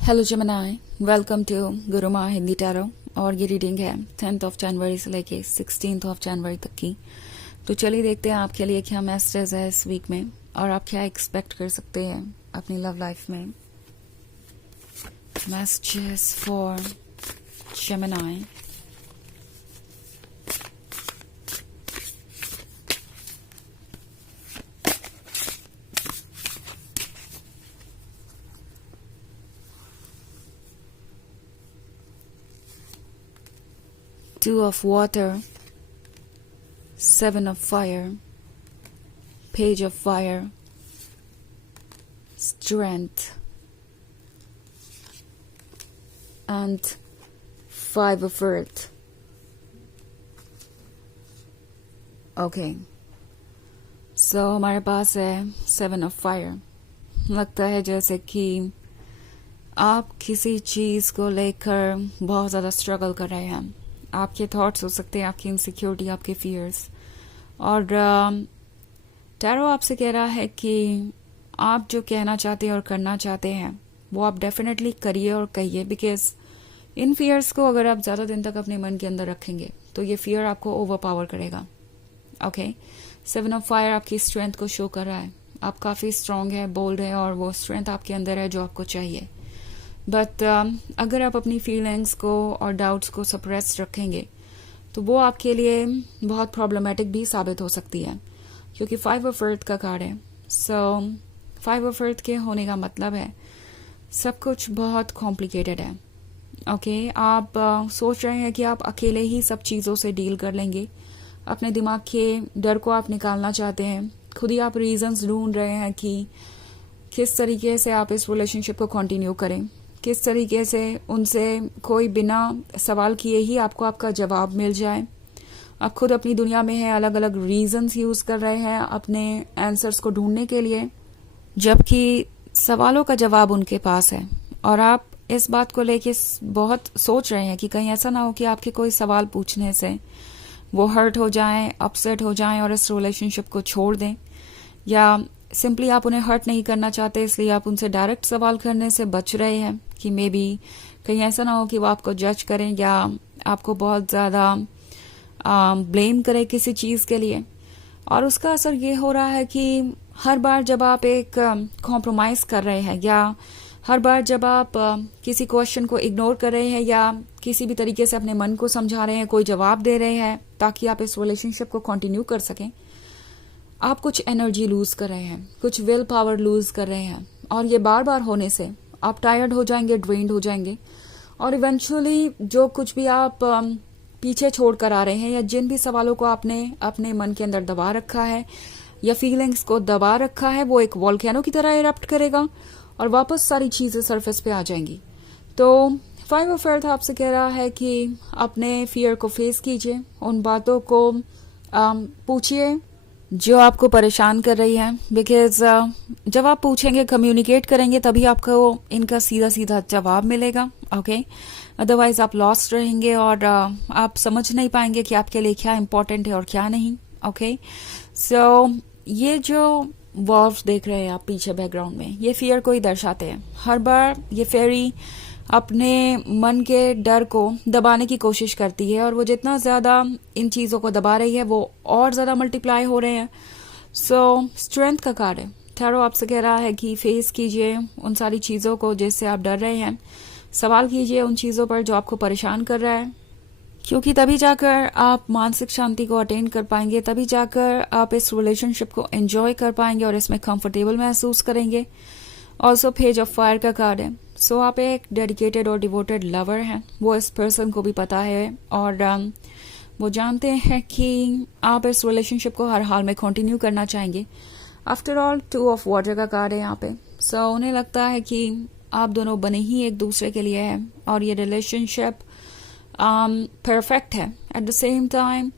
Hello जमनाई, welcome to Gurumaa Hindi tarot. और ये रीडिंग है 10th ऑफ जनवरी से लेके 16th ऑफ जनवरी तक की। तो चलिए देखते हैं आपके लिए क्या मैसेज है इस वीक में और आप क्या एक्सपेक्ट कर सकते हैं अपनी लव लाइफ में। Messages for Gemini. Two of water, seven of fire, page of fire, strength, and five of earth. Okay, so हमारे पास है seven of fire। लगता है जैसे कि आप किसी चीज को लेकर बहुत ज्यादा स्ट्रगल कर रहे हैं। आपके थॉट्स हो सकते हैं, आपकी इनसिक्योरिटी, आपके फियर्स। और टैरो आपसे कह रहा है कि आप जो कहना चाहते हैं और करना चाहते हैं वो आप डेफिनेटली करिए और कहिए, बिकॉज इन फियर्स को अगर आप ज़्यादा दिन तक अपने मन के अंदर रखेंगे तो ये फियर आपको ओवर पावर करेगा। ओके, सेवन ऑफ फायर आपकी स्ट्रेंथ को शो कर रहा है। आप काफ़ी स्ट्रांग है, बोल्ड है और वो स्ट्रेंथ आपके अंदर है जो आपको चाहिए। बट अगर आप अपनी फीलिंग्स को और डाउट्स को सप्रेस रखेंगे तो वो आपके लिए बहुत प्रॉब्लमेटिक भी साबित हो सकती है, क्योंकि फाइव ऑफ अर्थ का कार्ड है। सो फाइव ऑफ अर्थ के होने का मतलब है सब कुछ बहुत कॉम्प्लिकेटेड है। ओके, आप सोच रहे हैं कि आप अकेले ही सब चीज़ों से डील कर लेंगे। अपने दिमाग के डर को आप निकालना चाहते हैं। खुद ही आप रीजंस ढूंढ रहे हैं कि किस तरीके से आप इस रिलेशनशिप को कंटिन्यू करें, किस तरीके से उनसे कोई बिना सवाल किए ही आपको आपका जवाब मिल जाए। आप खुद अपनी दुनिया में हैं, अलग अलग रीजंस यूज कर रहे हैं अपने आंसर्स को ढूंढने के लिए, जबकि सवालों का जवाब उनके पास है। और आप इस बात को लेके बहुत सोच रहे हैं कि कहीं ऐसा ना हो कि आपके कोई सवाल पूछने से वो हर्ट हो जाएं, अपसेट हो जाएं और इस रिलेशनशिप को छोड़ दें, या सिंपली आप उन्हें हर्ट नहीं करना चाहते इसलिए आप उनसे डायरेक्ट सवाल करने से बच रहे हैं कि मे बी कहीं ऐसा ना हो कि वो आपको जज करें या आपको बहुत ज़्यादा ब्लेम करें किसी चीज़ के लिए। और उसका असर ये हो रहा है कि हर बार जब आप एक कॉम्प्रोमाइज़ कर रहे हैं या हर बार जब आप किसी क्वेश्चन को इग्नोर कर रहे हैं या किसी भी तरीके से अपने मन को समझा रहे हैं, कोई जवाब दे रहे हैं ताकि आप इस रिलेशनशिप को कंटिन्यू कर सकें, आप कुछ एनर्जी लूज कर रहे हैं, कुछ विल पावर लूज कर रहे हैं। और ये बार बार होने से आप टायर्ड हो जाएंगे, ड्रेन्ड हो जाएंगे और इवेंचुअली जो कुछ भी आप पीछे छोड़ कर आ रहे हैं या जिन भी सवालों को आपने अपने मन के अंदर दबा रखा है या फीलिंग्स को दबा रखा है, वो एक वॉल्केनो की तरह इरप्ट करेगा और वापस सारी चीजें सरफेस पे आ जाएंगी। तो फाइव ऑफ अर्थ आपसे कह रहा है कि अपने फियर को फेस कीजिए, उन बातों को पूछिए जो आपको परेशान कर रही है, बिकॉज जब आप पूछेंगे, कम्युनिकेट करेंगे, तभी आपको इनका सीधा सीधा जवाब मिलेगा। ओके, अदरवाइज आप लॉस्ट रहेंगे और आप समझ नहीं पाएंगे कि आपके लिए क्या इंपॉर्टेंट है और क्या नहीं। ओके, सो ये जो वर्ब्स देख रहे हैं आप पीछे बैकग्राउंड में, ये फियर को ही दर्शाते हैं। हर बार ये फेरी अपने मन के डर को दबाने की कोशिश करती है और वो जितना ज्यादा इन चीजों को दबा रही है वो और ज्यादा मल्टीप्लाई हो रहे हैं। सो स्ट्रेंथ का कार्ड है। टैरो आपसे कह रहा है कि फेस कीजिए उन सारी चीजों को जिससे आप डर रहे हैं, सवाल कीजिए उन चीजों पर जो आपको परेशान कर रहा है, क्योंकि तभी जाकर आप मानसिक शांति को अटेन कर पाएंगे, तभी जाकर आप इस रिलेशनशिप को एंजॉय कर पाएंगे और इसमें कंफर्टेबल महसूस करेंगे। ऑल्सो पेज ऑफ फायर का कार्ड है। सो आप एक डेडिकेटेड और डिवोटेड लवर हैं, वो इस पर्सन को भी पता है और वो जानते हैं कि आप इस रिलेशनशिप को हर हाल में कंटिन्यू करना चाहेंगे। After all two of water का कार्ड है यहाँ पे। सो उन्हें लगता है कि आप दोनों बने ही एक दूसरे के लिए हैं और ये रिलेशनशिप परफेक्ट है। At the same time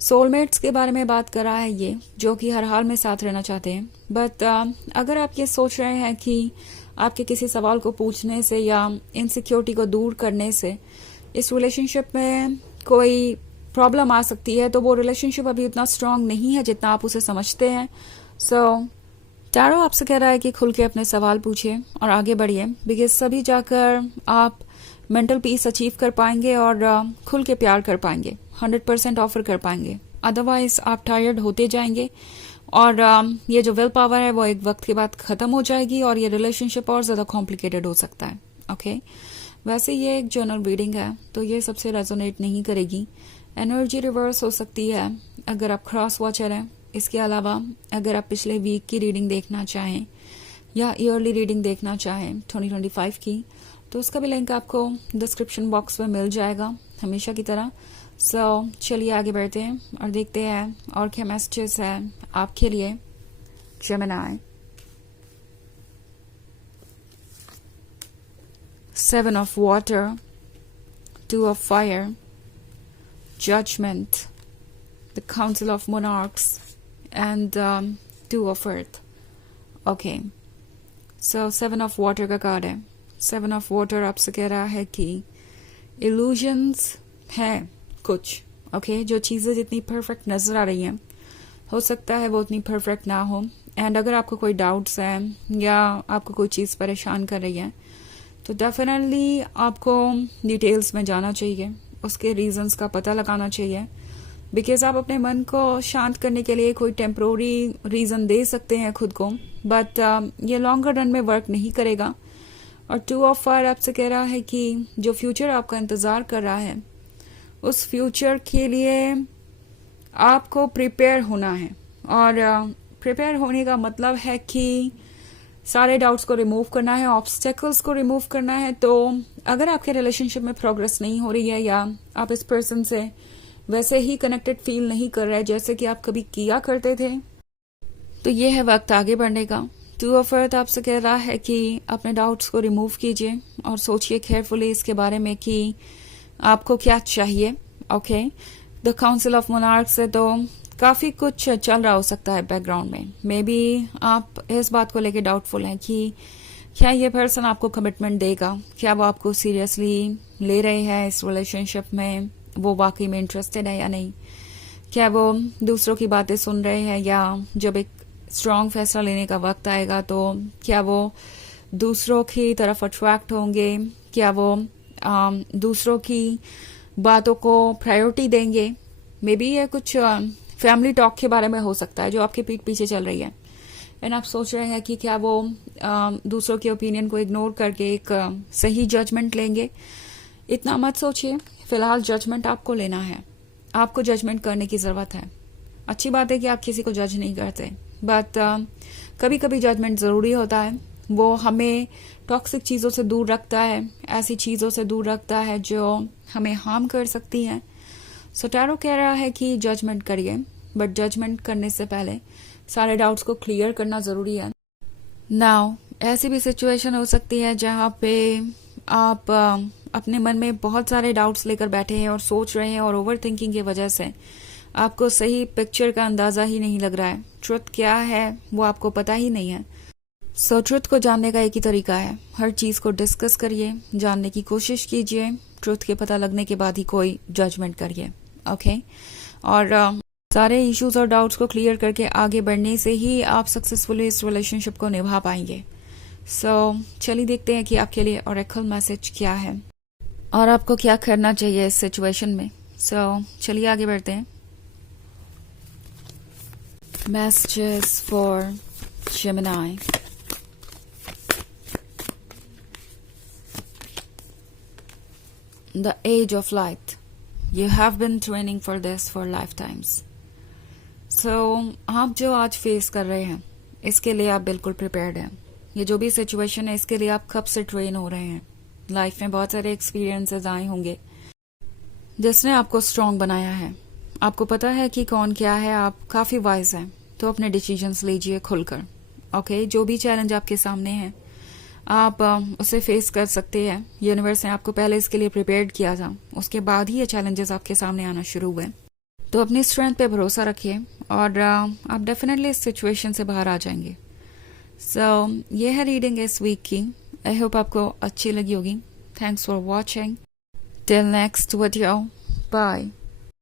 soulmates के बारे में बात कर रहा है ये, जो कि हर हाल में साथ रहना चाहते हैं। बट अगर आप ये सोच रहे हैं कि आपके किसी सवाल को पूछने से या इनसिक्योरिटी को दूर करने से इस रिलेशनशिप में कोई प्रॉब्लम आ सकती है, तो वो रिलेशनशिप अभी उतना स्ट्रांग नहीं है जितना आप उसे समझते हैं। सो टैरो आपसे कह रहा है कि खुल के अपने सवाल पूछिए और आगे बढ़िए, बिकॉज तभी जाकर आप मेंटल पीस अचीव कर पाएंगे और खुल के प्यार कर पाएंगे, 100% ऑफर कर पाएंगे। अदरवाइज आप टायर्ड होते जाएंगे और ये जो विल पावर है वो एक वक्त के बाद खत्म हो जाएगी और ये रिलेशनशिप और ज्यादा कॉम्प्लिकेटेड हो सकता है। ओके वैसे ये एक जर्नल रीडिंग है तो ये सबसे रेजोनेट नहीं करेगी। एनर्जी रिवर्स हो सकती है अगर आप क्रॉस वॉचर हैं। इसके अलावा अगर आप पिछले वीक की रीडिंग देखना चाहें या ईयरली रीडिंग देखना चाहें 2025 की, तो उसका भी लिंक आपको डिस्क्रिप्शन बॉक्स में मिल जाएगा हमेशा की तरह। सो चलिए आगे बढ़ते हैं और देखते हैं और क्या मैसेजेस है आपके लिए Gemini. 7 of water, 2 of fire, judgment, the council of monarchs, and 2 of earth. Okay, so 7 of water का कार्ड है। 7 of water आपसे कह रहा है कि illusions है कुछ, okay, जो चीज़ें जितनी परफेक्ट नजर आ रही हैं हो सकता है वो उतनी परफेक्ट ना हो। एंड अगर आपको कोई डाउट्स हैं या आपको कोई चीज़ परेशान कर रही है तो डेफिनेटली आपको डिटेल्स में जाना चाहिए, उसके रीजंस का पता लगाना चाहिए, बिकॉज आप अपने मन को शांत करने के लिए कोई टेम्प्रोरी रीजन दे सकते हैं खुद को, बट ये लॉन्गर रन में वर्क नहीं करेगा। और 2 of fire आपसे कह रहा है कि जो फ्यूचर आपका इंतजार कर रहा है उस फ्यूचर के लिए आपको प्रिपेयर होना है। और प्रिपेयर होने का मतलब है कि सारे डाउट्स को रिमूव करना है, ऑब्स्टेकल्स को रिमूव करना है। तो अगर आपके रिलेशनशिप में प्रोग्रेस नहीं हो रही है या आप इस पर्सन से वैसे ही कनेक्टेड फील नहीं कर रहे जैसे कि आप कभी किया करते थे, तो ये है वक्त आगे बढ़ने का। 2 of earth आपसे कह रहा है कि अपने डाउट्स को रिमूव कीजिए और सोचिए केयरफुली इसके बारे में कि आपको क्या चाहिए। Okay the council of monarchs से तो काफी कुछ चल रहा हो सकता है बैकग्राउंड में। मे बी आप इस बात को लेके डाउटफुल हैं कि क्या ये पर्सन आपको कमिटमेंट देगा, क्या वो आपको सीरियसली ले रहे हैं इस रिलेशनशिप में, वो वाकई में इंटरेस्टेड है या नहीं, क्या वो दूसरों की बातें सुन रहे हैं, या जब एक स्ट्रांग फैसला लेने का वक्त आएगा तो क्या वो दूसरों की तरफ अट्रैक्ट होंगे, क्या वो दूसरों की बातों को प्रायोरिटी देंगे। मे बी ये कुछ फैमिली टॉक के बारे में हो सकता है जो आपके पीठ पीछे चल रही है एंड आप सोच रहे हैं कि क्या वो दूसरों के ओपिनियन को इग्नोर करके एक सही जजमेंट लेंगे। इतना मत सोचिए, फिलहाल जजमेंट आपको लेना है, आपको जजमेंट करने की जरूरत है। अच्छी बात है कि आप किसी को जज नहीं करते, बट कभी कभी जजमेंट जरूरी होता है। वो हमें टॉक्सिक चीजों से दूर रखता है, ऐसी चीजों से दूर रखता है जो हमें हार्म कर सकती हैं। सो टैरो कह रहा है कि जजमेंट करिए, बट जजमेंट करने से पहले सारे डाउट्स को क्लियर करना जरूरी है। नाउ ऐसी भी सिचुएशन हो सकती है जहां पे आप अपने मन में बहुत सारे डाउट्स लेकर बैठे हैं और सोच रहे हैं और ओवर थिंकिंग की वजह से आपको सही पिक्चर का अंदाजा ही नहीं लग रहा है। ट्रुथ क्या है वो आपको पता ही नहीं है। सो ट्रुथ को जानने का एक ही तरीका है, हर चीज को डिस्कस करिए, जानने की कोशिश कीजिए, ट्रुथ के पता लगने के बाद ही कोई जजमेंट करिए। ओके और सारे इश्यूज और डाउट्स को क्लियर करके आगे बढ़ने से ही आप सक्सेसफुली इस रिलेशनशिप को निभा पाएंगे। सो चलिए देखते हैं कि आपके लिए ओरेकल मैसेज क्या है और आपको क्या करना चाहिए इस सिचुएशन में। सो चलिए आगे बढ़ते हैं। Messages for Gemini. The age of light. You have been training for this for lifetimes. So, आप जो आज फेस कर रहे हैं इसके लिए आप बिल्कुल प्रिपेयर्ड हैं। ये जो भी सिचुएशन है इसके लिए आप कब से ट्रेन हो रहे हैं। लाइफ में बहुत सारे एक्सपीरियंसेस आए होंगे जिसने आपको स्ट्रांग बनाया है। आपको पता है कि कौन क्या है, आप काफी वाइज हैं, तो अपने डिसीजंस लीजिए खुलकर। ओके जो भी चैलेंज आपके सामने है आप उसे फेस कर सकते हैं। यूनिवर्स ने आपको पहले इसके लिए प्रिपेयर्ड किया था, उसके बाद ही ये चैलेंजेस आपके सामने आना शुरू हुए। तो अपनी स्ट्रेंथ पे भरोसा रखिए और आप डेफिनेटली इस सिचुएशन से बाहर आ जाएंगे। सो ये है रीडिंग इस वीक की। आई होप आपको अच्छी लगी होगी। Thanks for watching. Till next video, bye.